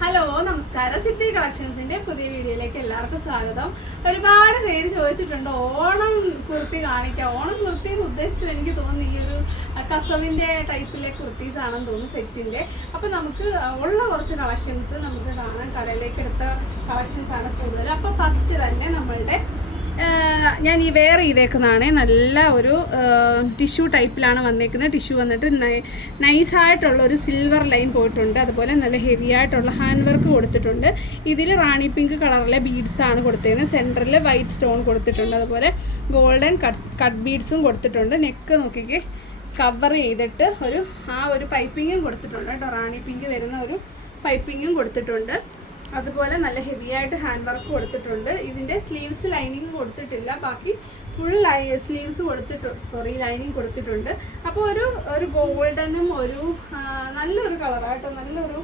Hello നമസ്കാരം. സിദ്ധി കളക്ഷൻസിന്റെ പുതിയ വീഡിയോയിലേക്ക് എല്ലാവർക്കും സ്വാഗതം. ഒരുപാട് പേര് ചോദിച്ചിട്ടുണ്ട് ഓണം കുർത്തി കാണിക്കാം. ഓണം കുർത്തി എന്ന് ഉദ്ദേശിച്ചത് എനിക്ക് തോന്നുന്നു ഈ ഒരു കസവിന്റെ ടൈപ്പിലെ കുർത്തീസ് ആണെന്ന് തോന്നുന്നു സെറ്റിന്റെ. അപ്പൊ നമുക്ക് ഉള്ള കുറച്ച് കളക്ഷൻസ് നമുക്ക് കാണാൻ കടയിലേക്ക് എടുത്ത കളക്ഷൻസ് ആണ് കൂടുതൽ. അപ്പൊ ഫസ്റ്റ് തന്നെ നമ്മളുടെ ഞാൻ ഈ വെയർ ചെയ്തേക്കുന്നതാണ് നല്ല ഒരു ടിഷ്യൂ ടൈപ്പിലാണ് വന്നേക്കുന്നത്. ടിഷ്യൂ വന്നിട്ട് നൈസ് ആയിട്ടുള്ള ഒരു സിൽവർ ലൈൻ പോയിട്ടുണ്ട്. അതുപോലെ നല്ല ഹെവി ആയിട്ടുള്ള ഹാൻഡ് വർക്ക് കൊടുത്തിട്ടുണ്ട്. ഇതിൽ റാണി പിങ്ക് കളറിലെ ബീഡ്സ് ആണ് കൊടുത്തേക്കുന്നത്. സെന്ററിൽ വൈറ്റ് സ്റ്റോൺ കൊടുത്തിട്ടുണ്ട്. അതുപോലെ ഗോൾഡൻ കട്ട് കട്ട് ബീഡ്സും കൊടുത്തിട്ടുണ്ട്. നെക്ക് നോക്കിക്കേ കവർ ചെയ്തിട്ട് ഒരു ആ ഒരു പൈപ്പിങ്ങും കൊടുത്തിട്ടുണ്ട്. കേട്ടോ റാണി പിങ്ക് വരുന്ന ഒരു പൈപ്പിങ്ങും കൊടുത്തിട്ടുണ്ട്. അതുപോലെ നല്ല ഹെവി ആയിട്ട് ഹാൻഡ് വർക്ക് കൊടുത്തിട്ടുണ്ട്. ഇതിന്റെ സ്ലീവ്സ് ലൈനിങ് കൊടുത്തിട്ടില്ല. ബാക്കി ഫുൾ ലൈ സ്ലീവ്സ് കൊടുത്തിട്ട് സോറി ലൈനിങ് കൊടുത്തിട്ടുണ്ട്. അപ്പോൾ ഒരു ഒരു ഗോൾഡനും ഒരു നല്ലൊരു കളറായിട്ടോ നല്ലൊരു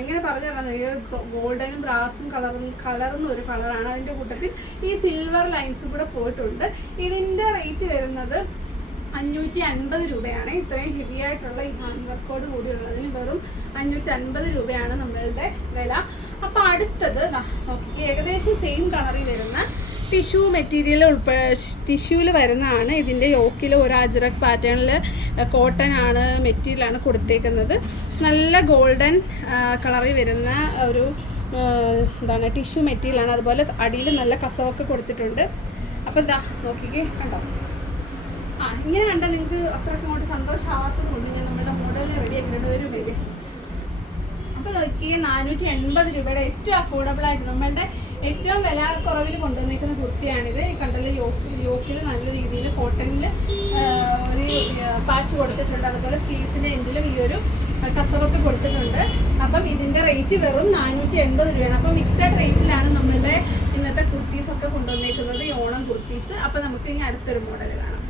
എങ്ങനെ പറഞ്ഞു പറഞ്ഞത് ഗോൾഡനും ബ്രാസും കളറും കലർന്ന ഒരു കളറാണ് അതിന്റെ കൂട്ടത്തിൽ. ഈ സിൽവർ ലൈൻസും കൂടെ പോയിട്ടുണ്ട്. ഇതിന്റെ റേറ്റ് വരുന്നത് അഞ്ഞൂറ്റി അൻപത് രൂപയാണ്. ഇത്രയും ഹെവി ആയിട്ടുള്ള ഈ ഹാൻഡ് വർക്കോട് കൂടിയുള്ളതിന് വെറും അഞ്ഞൂറ്റി അൻപത് രൂപയാണ് നമ്മളുടെ വില. അപ്പോൾ അടുത്തത് ഏകദേശം സെയിം കളറിൽ വരുന്ന ടിഷ്യൂ മെറ്റീരിയൽ ഉൾപ്പെ ടിഷ്യൂവിൽ വരുന്നതാണ് ഇതിന്റെ യോക്കിൽ ഒരു അജ്രക് പാറ്റേണിൽ കോട്ടൺ ആണ് മെറ്റീരിയലാണ് കൊടുത്തേക്കുന്നത്. നല്ല ഗോൾഡൻ കളറിൽ വരുന്ന ഒരു എന്താണ് ടിഷ്യൂ മെറ്റീരിയലാണ് അതുപോലെ അടിയിൽ നല്ല കസവൊക്കെ കൊടുത്തിട്ടുണ്ട്. അപ്പോൾ ഇതാ നോക്കിക്കേ കണ്ടോ? ആ ഇങ്ങനെ കണ്ടാൽ നിങ്ങൾക്ക് അത്രയ്ക്ക് അങ്ങോട്ട് സന്തോഷമാവാത്തത് കൊണ്ട് ഞാൻ നമ്മുടെ മോഡൽ റെഡി ആക്കിയിട്ട് ഒരു വരും. നോക്കി നാനൂറ്റി എൺപത് രൂപയുടെ ഏറ്റവും അഫോർഡബിൾ ആയിട്ട് നമ്മളുടെ ഏറ്റവും വില കുറവിൽ കൊണ്ടുവന്നിരിക്കുന്ന കുർത്തിയാണിത്. ഈ കണ്ടൽ യോക്കിൽ യോക്കിൽ നല്ല രീതിയിൽ കോട്ടണിൽ ഒരു പാച്ച് കൊടുത്തിട്ടുണ്ട്. അതുപോലെ സ്ലീവ്സിന്റെ എൻഡിലും ഈ ഒരു കസറൊക്കെ കൊടുത്തിട്ടുണ്ട്. അപ്പം ഇതിന്റെ റേറ്റ് വെറും നാനൂറ്റി എൺപത് രൂപയാണ്. അപ്പം മിക്സഡ് റേറ്റിലാണ് നമ്മളുടെ ഇന്നത്തെ കുർത്തീസൊക്കെ കൊണ്ടുവന്നേക്കുന്നത് ഈ ഓണം കുർത്തീസ്. അപ്പം നമുക്ക് ഇനി അടുത്തൊരു മോഡൽ കാണാം.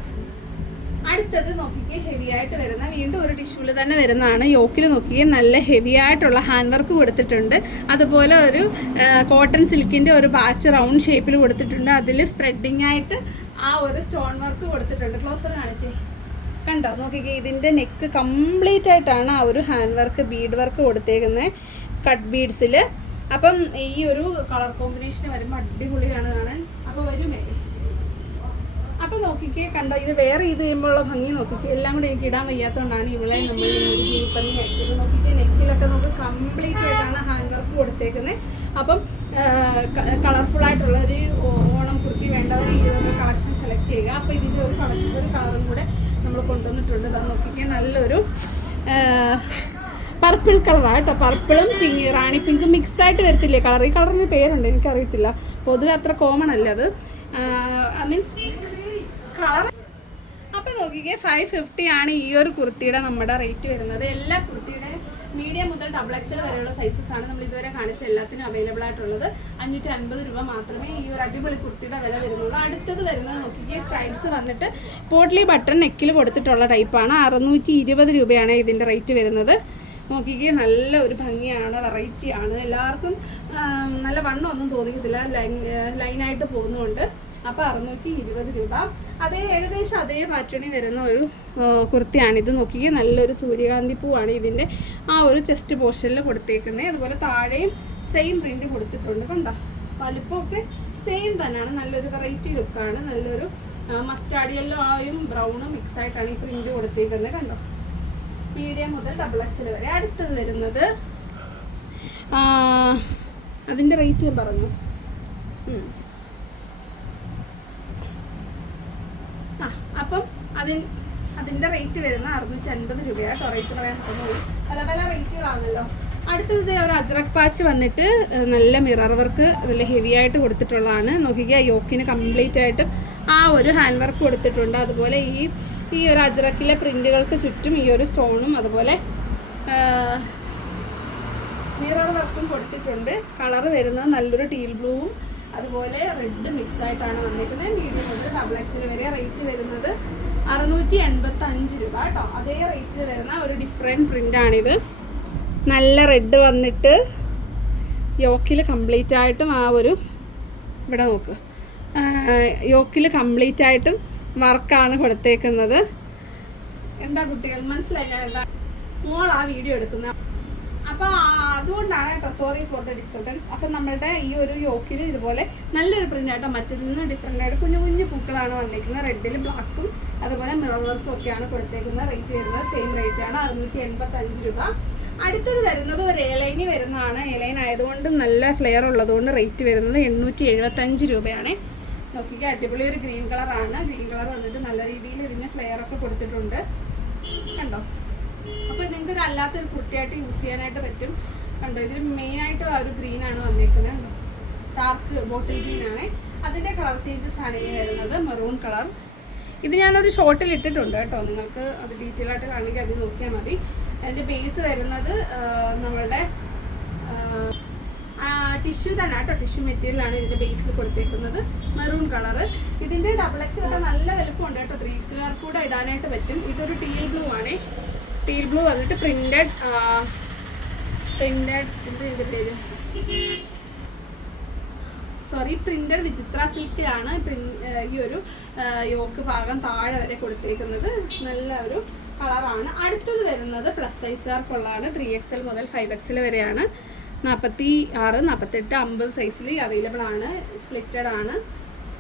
അടുത്തത് നോക്കിക്കേ ഹെവി ആയിട്ട് വരുന്ന വീണ്ടും ഒരു ടിഷ്യൂൽ തന്നെ വരുന്നതാണ് യോക്കിൽ നോക്കിയേ നല്ല ഹെവി ആയിട്ടുള്ള ഹാൻഡ് വർക്ക് കൊടുത്തിട്ടുണ്ട്. അതുപോലെ ഒരു കോട്ടൺ സിൽക്കിന്റെ ഒരു പാച്ച് റൗണ്ട് ഷേപ്പിൽ കൊടുത്തിട്ടുണ്ട്. അതിൽ സ്പ്രെഡിങ് ആയിട്ട് ആ ഒരു സ്റ്റോൺ വർക്ക് കൊടുത്തിട്ടുണ്ട്. ക്ലോസർ കാണിച്ചേ. കണ്ടോ? നോക്കിക്കേ ഇതിന്റെ നെക്ക് കംപ്ലീറ്റ് ആയിട്ടാണ് ആ ഒരു ഹാൻഡ് വർക്ക് ബീഡ് വർക്ക് കൊടുത്തേക്കുന്നത് കട്ട് ബീഡ്സിൽ അപ്പം ഈ ഒരു കളർ കോമ്പിനേഷൻ വരുമ്പോൾ അടിപൊളിയാണ് കാണാൻ അപ്പോൾ വരുമേ. നോക്കിക്കേ കണ്ടോ? ഇത് വേറെ ഇത് ചെയ്യുമ്പോഴുള്ള ഭംഗി നോക്കിക്കേ. എല്ലാം കൂടെ എനിക്ക് ഇടാൻ വയ്യാത്തതുകൊണ്ടാണ് ഇവിടെ നമ്മൾ ഈ ജീപ്പന്നി ആക്കിയത് നോക്കിക്കേ നെക്കിലൊക്കെ നമുക്ക് കംപ്ലീറ്റ് ആയിട്ടാണ് ഹാൻഡ് വർക്ക് കൊടുത്തേക്കുന്നത് അപ്പം കളർഫുൾ ആയിട്ടുള്ള ഒരു ഓണം കുർത്തി വേണ്ടവർ ഈ ഒരു കളക്ഷൻ സെലക്ട് ചെയ്യുക. അപ്പോൾ ഇതിന്റെ ഒരു കളക്ഷൻ ഒരു കളറും കൂടെ നമ്മൾ കൊണ്ടുവന്നിട്ടുണ്ട്. അത് നോക്കിക്കേ നല്ലൊരു പർപ്പിൾ കളറാണ് കേട്ടോ. പർപ്പിളും പിങ്ക് റാണി പിങ്കും മിക്സ് ആയിട്ട് വരത്തില്ലേ കളർ ഈ കളറിന് പേരുണ്ട് എനിക്കറിയത്തില്ല. പൊതുവെ അത്ര കോമൺ അല്ല അത്. മീൻസ് കളർ അപ്പൊ നോക്കിക്കേ ഫൈവ് ഫിഫ്റ്റി ആണ് ഈ ഒരു കുർത്തിയുടെ നമ്മുടെ റേറ്റ് വരുന്നത്. എല്ലാ കുർത്തിയുടെ മീഡിയം മുതൽ ഡബിൾ എക്സൽ വരെയുള്ള സൈസസ് ആണ് നമ്മൾ ഇതുവരെ കാണിച്ച എല്ലാത്തിനും അവൈലബിൾ ആയിട്ടുള്ളത്. അഞ്ഞൂറ്റി അൻപത് രൂപ മാത്രമേ ഈ ഒരു അടിപൊളി കുർത്തിയുടെ വില വരുന്നുള്ളൂ. അടുത്തത് വരുന്നത് നോക്കിക്കേ സ്ട്രൈപ്സ് വന്നിട്ട് പോട്ട്ലി ബട്ടൺ നെക്കിൽ കൊടുത്തിട്ടുള്ള ടൈപ്പാണ് അറുന്നൂറ്റി ഇരുപത് രൂപയാണ് ഇതിന്റെ റേറ്റ് വരുന്നത്. നോക്കിക്കേ നല്ല ഒരു ഭംഗിയാണ് വെറൈറ്റിയാണ് എല്ലാവർക്കും നല്ല വണ്ണം ഒന്നും തോന്നിക്കത്തില്ല. ലൈൻ ലൈനായിട്ട് പോകുന്നുണ്ട്. അപ്പോൾ അറുന്നൂറ്റി ഇരുപത് രൂപ. അതേ ഏകദേശം അതേ പാറ്റേണിൽ വരുന്ന ഒരു കുർത്തിയാണ് ഇത് നോക്കിക്കേ നല്ലൊരു സൂര്യകാന്തി പൂവാണ് ഇതിന്റെ. ആ ഒരു ചെസ്റ്റ് പോർഷനിൽ കൊടുത്തേക്കുന്നത് അതുപോലെ താഴെയും സെയിം പ്രിന്റ് കൊടുത്തിട്ടുണ്ട്. കണ്ടോ? വലിപ്പമൊക്കെ സെയിം തന്നെയാണ്. നല്ലൊരു വെറൈറ്റി ലുക്കാണ്. നല്ലൊരു മസ്റ്റാർഡ് യെല്ലോയും ബ്രൗണും മിക്സ് ആയിട്ടാണ് ഈ പ്രിന്റ് കൊടുത്തേക്കുന്നത്. കണ്ടോ? മീഡിയം മുതൽ ഡബിൾ എക്സൽ വരെ. അടുത്തത് വരുന്നത് അതിന്റെ റേറ്റ് ഞാൻ പറഞ്ഞു. ആ അപ്പം അതിൻ അതിന്റെ റേറ്റ് വരുന്ന അറുന്നൂറ്റി അൻപത് രൂപയാണ് റേറ്റ് പറയാൻ പോകുന്നത് പല പല റേറ്റുകളാണല്ലോ അടുത്തത് ഒരു അജ്രക് പാച്ച് വന്നിട്ട് നല്ല മിറർ വർക്ക് നല്ല ഹെവി ആയിട്ട് കൊടുത്തിട്ടുള്ളതാണ്. നോക്കിക്കുക യോക്കിന് കംപ്ലീറ്റ് ആയിട്ട് ആ ഒരു ഹാൻഡ് വർക്ക് കൊടുത്തിട്ടുണ്ട്. അതുപോലെ ഈ ഈ ഒരു അജ്രക്കിലെ പ്രിന്റുകൾക്ക് ചുറ്റും ഈ ഒരു സ്റ്റോണും അതുപോലെ മിറർ വർക്കും കൊടുത്തിട്ടുണ്ട്. കളർ വരുന്നത് നല്ലൊരു ടീൽ ബ്ലൂവും അതുപോലെ റെഡ് മിക്സ് ആയിട്ടാണ് വന്നിരിക്കുന്നത് മീഡിയം മുതൽ ഡബിൾ എക്സിൽ വരെ റേറ്റ് വരുന്നത് അറുന്നൂറ്റി എൺപത്തി അഞ്ച് രൂപ കേട്ടോ. അതേ റേറ്റിൽ വരുന്ന ഒരു ഡിഫറെന്റ് പ്രിന്റാണിത് നല്ല റെഡ് വന്നിട്ട് യോക്കിൽ കംപ്ലീറ്റ് ആയിട്ടും ആ ഒരു ഇവിടെ നോക്ക്. യോക്കിൽ കംപ്ലീറ്റ് ആയിട്ടും വർക്കാണ് കൊടുത്തേക്കുന്നത്. എന്താ കുട്ടികൾ? മനസ്സിലായില്ല. എന്താ? മോൾ ആ വീഡിയോ എടുക്കുന്ന അപ്പൊ ആ- അതുകൊണ്ടാണ് കേട്ടോ സോറി ഫോർ ദ ഡിസ്റ്റർബൻസ് അപ്പൊ നമ്മുടെ ഈ ഒരു യോക്കിൽ ഇതുപോലെ നല്ലൊരു പ്രിന്റ് ആയിട്ടോ മറ്റതിൽ നിന്ന് ഡിഫറെന്റ് ആയിട്ട് കുഞ്ഞു കുഞ്ഞു പൂക്കളാണ് വന്നിരിക്കുന്നത്. റെഡിൽ ബ്ലാക്കും അതുപോലെ മിറർ വർക്കും ഒക്കെയാണ് കൊടുത്തേക്കുന്നത് റേറ്റ് വരുന്നത്. സെയിം റേറ്റ് ആണ്. അറുന്നൂറ്റി എൺപത്തി അഞ്ച് രൂപ. അടുത്തത് വരുന്നത് ഒരു എലൈനി വരുന്നതാണ്. ഏലൈൻ ആയതുകൊണ്ട് നല്ല ഫ്ലെയർ ഉള്ളതുകൊണ്ട് റേറ്റ് വരുന്നത് എണ്ണൂറ്റി എഴുപത്തി അഞ്ച് രൂപയാണ്. നോക്കിക്കുക അടിപൊളി ഒരു ഗ്രീൻ കളറാണ് ഗ്രീൻ കളർ വന്നിട്ട് നല്ല രീതിയിൽ ഇതിന് ഫ്ലെയർ ഒക്കെ കൊടുത്തിട്ടുണ്ട്. കണ്ടോ? അപ്പോൾ നിങ്ങൾക്ക് ഒരു അല്ലാത്തൊരു കുർത്തിയായിട്ട് യൂസ് ചെയ്യാനായിട്ട് പറ്റും. കണ്ടോ ഇതിൽ മെയിനായിട്ട് ആ ഒരു ഗ്രീൻ ആണ് വന്നേക്കുന്നത് കണ്ടോ? ഡാർക്ക് ബോട്ടിൽ ഗ്രീൻ ആണ്. അതിന്റെ കളർ ചേഞ്ചസ് ആണ് ഈ വരുന്നത് മെറൂൺ കളർ ഇത് ഞാനൊരു ഷോർട്ടിൽ ഇട്ടിട്ടുണ്ട് കേട്ടോ. നിങ്ങൾക്ക് അത് ഡീറ്റെയിൽ ആയിട്ട് കാണിക്കുക അത് നോക്കിയാൽ മതി. അതിന്റെ ബേസ് വരുന്നത് നമ്മളുടെ ടിഷ്യൂ തന്നെ കേട്ടോ. ടിഷ്യൂ മെറ്റീരിയൽ ആണ് ഇതിന്റെ ബേസിൽ കൊടുത്തേക്കുന്നത്. മെറൂൺ കളർ ഇതിന്റെ ഡബിൾ എക്സ് ഒക്കെ നല്ല വലുപ്പമുണ്ട് കേട്ടോ. ത്രീ എക്സിലാർ കൂടെ ഇടാനായിട്ട് പറ്റും. ഇതൊരു ടീൽ ബ്ലൂ ആണ്. ടീൽ ബ്ലൂ വന്നിട്ട് പ്രിന്റഡ് പ്രിന്റഡ് പേര്? സോറി പ്രിന്റഡ് വിചിത്ര സിൽക്കിലാണ് ഈ ഒരു യോക്ക് ഭാഗം താഴെ വരെ കൊടുത്തിരിക്കുന്നത്. നല്ല ഒരു കളറാണ് അടുത്തത് വരുന്നത് പ്ലസ് സൈസുകാർക്കുള്ളതാണ് ത്രീ എക്സ് എൽ മുതൽ ഫൈവ് എക്സ് എൽ വരെയാണ്. നാൽപ്പത്തി ആറ് നാൽപ്പത്തെട്ട് അമ്പത് സൈസിൽ അവൈലബിൾ ആണ്. സ്ലിറ്റഡ് ആണ്.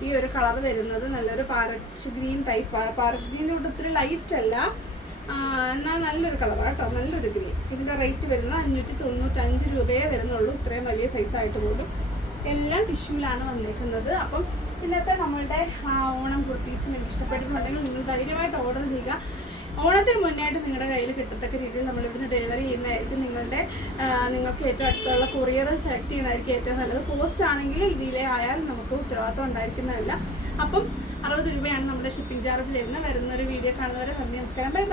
ഈ ഒരു കളർ വരുന്നത് നല്ലൊരു പാരറ്റ് ഗ്രീൻ ടൈപ്പ് പാരറ്റ് ഗ്രീന്റെ കൂടെ ഒത്തിരി ലൈറ്റ് അല്ല. എന്നാൽ നല്ലൊരു കളറാണ് കേട്ടോ നല്ലൊരു ഗ്രീൻ ഇതിന്റെ റേറ്റ് വരുന്നത് അഞ്ഞൂറ്റി തൊണ്ണൂറ്റഞ്ച് രൂപയേ വരുന്നുള്ളൂ. ഇത്രയും വലിയ സൈസായിട്ട് പോലും. എല്ലാം ടിഷ്യൂലാണ് വന്നിരിക്കുന്നത് അപ്പം ഇന്നത്തെ നമ്മളുടെ ഓണം കുർത്തീസ് നിങ്ങൾക്ക് ഇഷ്ടപ്പെട്ടിട്ടുണ്ടെങ്കിൽ നിങ്ങൾ ധൈര്യമായിട്ട് ഓർഡർ ചെയ്യുക. ഓണത്തിന് മുന്നായിട്ട് നിങ്ങളുടെ കയ്യിൽ കിട്ടത്തക്ക രീതിയിൽ നമ്മൾ ഇവിടുന്ന് ഡെലിവറി ഇത് നിങ്ങളുടെ നിങ്ങൾക്ക് ഏറ്റവും അടുത്തുള്ള കൊറിയർ സെലക്ട് ചെയ്യുന്നതായിരിക്കും ഏറ്റവും നല്ലത്. പോസ്റ്റ് ആണെങ്കിൽ ഡിലേ ആയാൽ നമുക്ക് ഉത്തരവാദിത്വം ഉണ്ടായിരിക്കുന്നതല്ല. അപ്പം അറുപത് രൂപയാണ് നമ്മുടെ ഷിപ്പിംഗ് ചാർജ് വരുന്നത്. വരുന്ന ഒരു വീഡിയോ കാണുന്നവരെ നന്ദി നമസ്കാരം. Bye bye